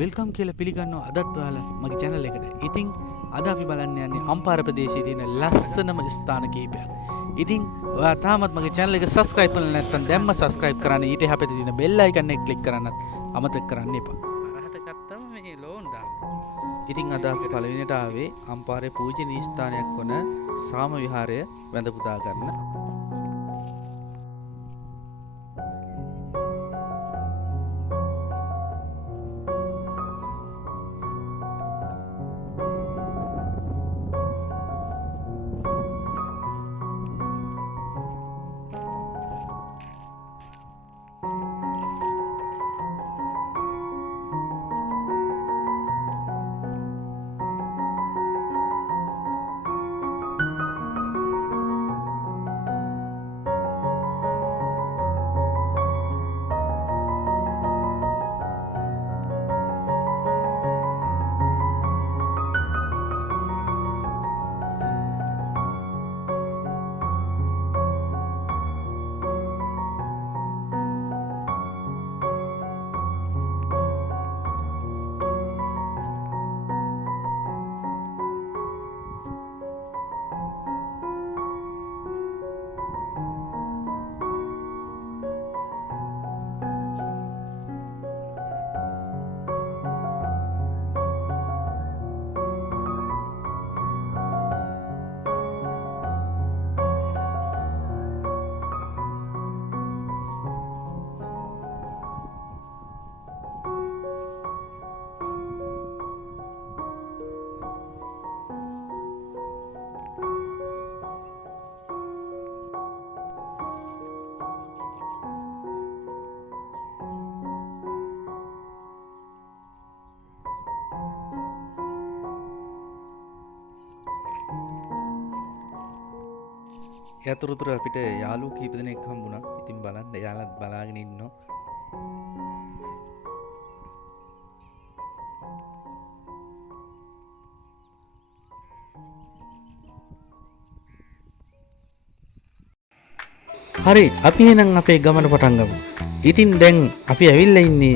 Welcome කියලා පිළිගන්නවා අදත් ඔයාලා මගේ channel එකට. ඉතින් අද අපි බලන්න යන්නේ අම්පාර ප්‍රදේශයේ තියෙන ලස්සනම ස්ථාන කිහිපයක්. ඉතින් ඔයා තාමත් මගේ channel එක subscribe කරලා නැත්නම් දැම්ම subscribe කරන්න. ඊට එහා පැත්තේ තියෙන bell icon එක click කරන්නත් අමතක කරන්න එපා. රහට ගත්තම මේ ලෝන් දාන්න. ඉතින් අද අපි පළවෙනිට ආවේ අම්පාරේ පූජනීය ස්ථානයක් වන සාම විහාරය වැඳ පුදා ගන්න. යතුරුතුර අපිට යාළුවෝ කීප දෙනෙක් හම්බුණා. ඉතින් බලන්න එයාලත් බලාගෙන ඉන්නවා. හරි අපි එහෙනම් අපේ ගමන පටන් ගමු. ඉතින් දැන් අපි ඇවිල්ලා ඉන්නේ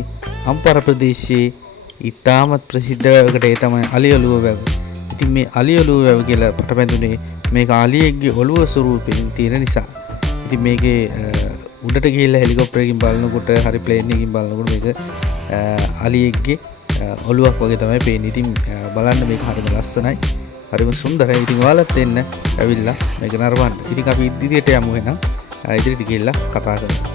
අම්පාර ප්‍රදේශයේ ඉතාමත් ප්‍රසිද්ධකට ඒ තමයි අලියලුව වැව. ඉතින් මේ අලියලුව වැව කියලා පටබැඳුනේ මේක අලියෙක්ගේ ඔළුව ස්වරූපයෙන් තියෙන නිසා. ඉතින් මේකේ උඩට ගිහිල්ලා හෙලිකොප්ටරයකින් බලනකොට හරි ප්ලේන් එකකින් බලනකොට මේක අලියෙක්ගේ ඔළුවක් වගේ තමයි පේන්නේ. ඉතින් බලන්න මේක හරිම ලස්සනයි. හරිම සුන්දරයි. ඉතින් ඔයාලත් එන්න ඇවිල්ලා මේක නරඹන්න. ඉතින් අපි ඉදිරියට යමු එහෙනම්. ඉදිරියට ගිහිල්ලා කතා කරමු.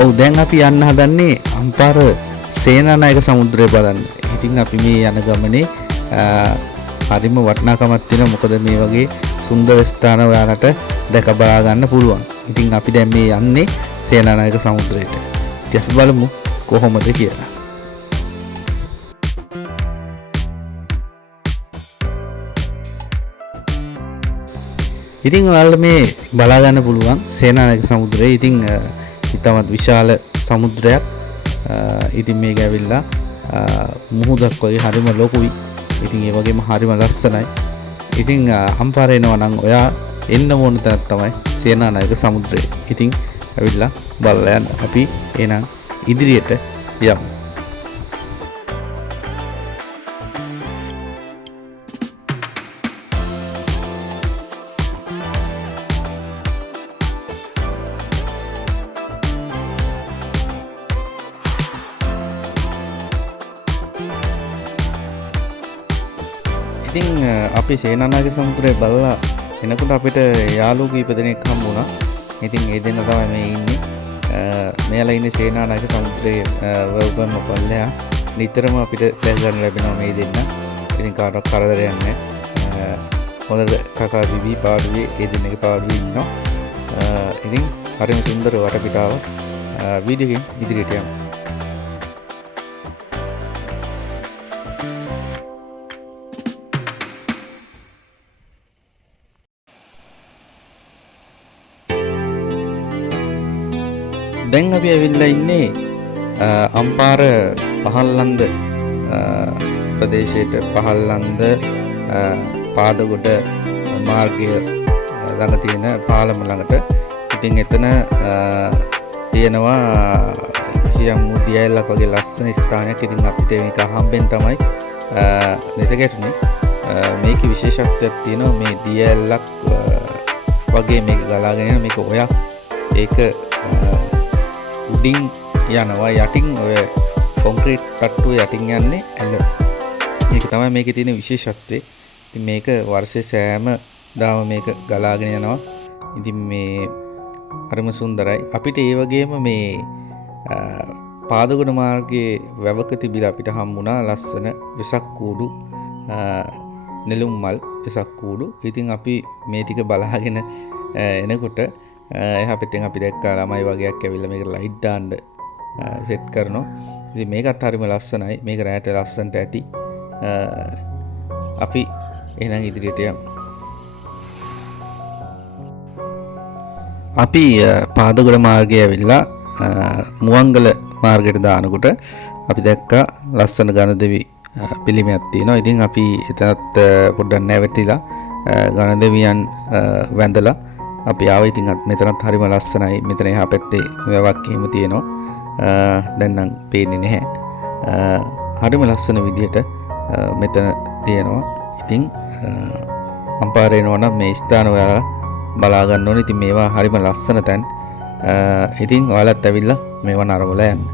ඔව් දැන් අපි යන්න හදන්නේ අම්පාර සේනානායක සමුද්‍රය බලන්න. ඉතින් අපි මේ යන ගමනේ හරිම වටිනාකමක් තියෙනවා. මොකද මේ වගේ සුන්දර ස්ථාන ඔයාලට දැක බලා ගන්න පුළුවන්. ඉතින් අපි දැන් මේ යන්නේ සේනානායක සමුද්‍රයට. ඉතින් අපි බලමු කොහොමද කියලා. ඉතින් ඔයාලට මේ බලා ගන්න පුළුවන් සේනානායක සමුද්‍රය. ඉතින් ඉතාමත් විශාල සමුද්‍රයක්. ඉතින් මේක ඇවිල්ලා මුහුදක් වගේ හරිම ලොකුයි. ඉතින් ඒ වගේම හරිම ලස්සනයි. ඉතින් අම්පාර එනවා නම් ඔයා එන්න ඕන තැනක් තමයි සේනානායක සමුද්‍රය. ඉතින් ඇවිල්ලා බලලා යන්න. අපි එහෙනම් ඉදිරියට යමු. ඉතින් අපි සේනානායක සමුද්‍රය බලලා එනකොට අපිට යාළුවෝ කීප දෙනෙක් හම්බුණා. ඉතින් ඒ දෙන්න තමයි මේ ඉන්නේ. මෙයාලා ඉන්නේ සේනානායක සමුද්‍රයේ වවුගම පල්ලෙහා. නිතරම අපිට දැක ගන්න ලැබෙනවා මේ දෙන්න. ඉතින් කාටවත් කරදරයක් නැහැ. හොඳට කකා බිබී පාඩුවේ ඒ දෙන්නගේ පාඩුවේ ඉන්නවා. ඉතින් හරිම සුන්දර වටපිටාවක්. වීඩියෝ එකෙන් ඉදිරියට යමු. දැන් අපි ඇවිල්ලා ඉන්නේ අම්පාර පහල්ලන්ද ප්‍රදේශයට පහල්ලන්ද පාදගොඩ මාර්ගය ළඟ තියෙන පාලම ළඟට. ඉතින් එතන තියෙනවා කිසියම් දියැලක් වගේ ලස්සන ස්ථානයක්. ඉතින් අපිට මේක හම්බෙන් තමයි නිත ගැටුනේ. මේකේ විශේෂත්වයක් තියෙනවා. මේ දියැලක් වගේ මේක ගලාගෙන යන මේක ඔයක් ඒක උඩින් යනවා යටින් ඔය කොන්ක්‍රීට් තට්ටුව යටින් යන්නේ ඇල. මේක තමයි මේකේ තියෙන විශේෂත්වය. ඉතින් මේක වර්ෂයේ සෑම දාම මේක ගලාගෙන යනවා. ඉතින් මේ හරිම සුන්දරයි. අපිට ඒ වගේම මේ පාදගොඩ මාර්ගයේ වැවක තිබිලා අපිට හම්බුණා ලස්සන වෙසක් කූඩු, නෙළුම් මල් වෙසක් කූඩු. ඉතින් අපි මේ ටික බලාගෙන එනකොට එහා පැත්තෙන් අපි දැක්කා ළමයි වගේක් ඇවිල්ලා මේකට ලයිට් දාන්න සෙට් කරනවා. ඉතින් මේකත් හරිම ලස්සනයි. මේක රැට ලස්සනට ඇති. අපි එහෙනම් ඉදිරියට යමු. අපි පාදගොඩ මාර්ගයේ ඇවිල්ලා මුවන්ගල මාර්ගයට දානකොට අපි දැක්කා ලස්සන ගණදෙවි පිළිමයක් තියෙනවා. ඉතින් අපි එතනත් පොඩ්ඩක් නැවතිලා ගණදෙවියන් වැඳලා අපි ආවා. ඉතින් මෙතනත් හරිම ලස්සනයි. මෙතන එහා පැත්තේ වැවක් එහෙම තියෙනවා. දැන් නම් පේන්නේ නැහැ. හරිම ලස්සන විදිහට මෙතන තියෙනවා. ඉතින් අම්පාරේ එනවා මේ ස්ථාන ඔයාලා බලා ගන්න ඕනේ. ඉතින් මේවා හරිම ලස්සන තැන්. ඉතින් ඔයාලත් ඇවිල්ලා මේවා නරඹලා යන්න.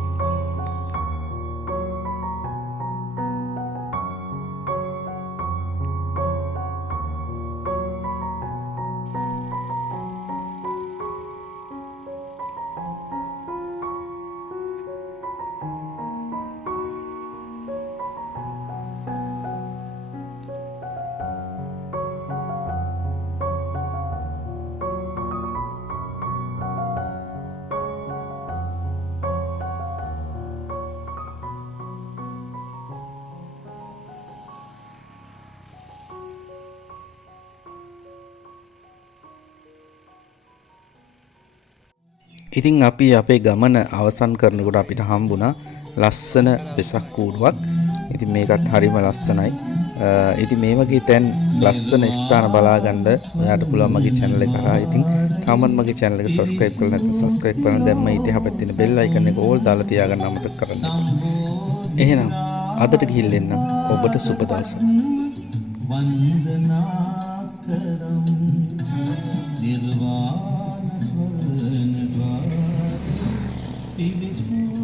ඉතින් අපි අපේ ගමන අවසන් කරනකොට අපිට හම්බුණා ලස්සන වෙසක් කූඩුවක්. ඉතින් මේකත් හරිම ලස්සනයි. ඉතින් මේ වගේ තැන් ලස්සන ස්ථාන බලා ගන්න ඔයාලට පුළුවන් මගේ channel එක හරහා. ඉතින් තාමත් මගේ channel එක subscribe කරලා නැත්නම් subscribe කරන්න දැම්ම ඊට එහා පැත්තේ තියෙන bell icon එක ඕල් දාලා තියාගන්න අමතක කරන්න එපා. එහෙනම් අදට ගිහින් එන්න ඔබට සුබ දවසක්. වන්දනා කරමු නිර්වාණ ස්වර්ණ ද්වාර පිවිසු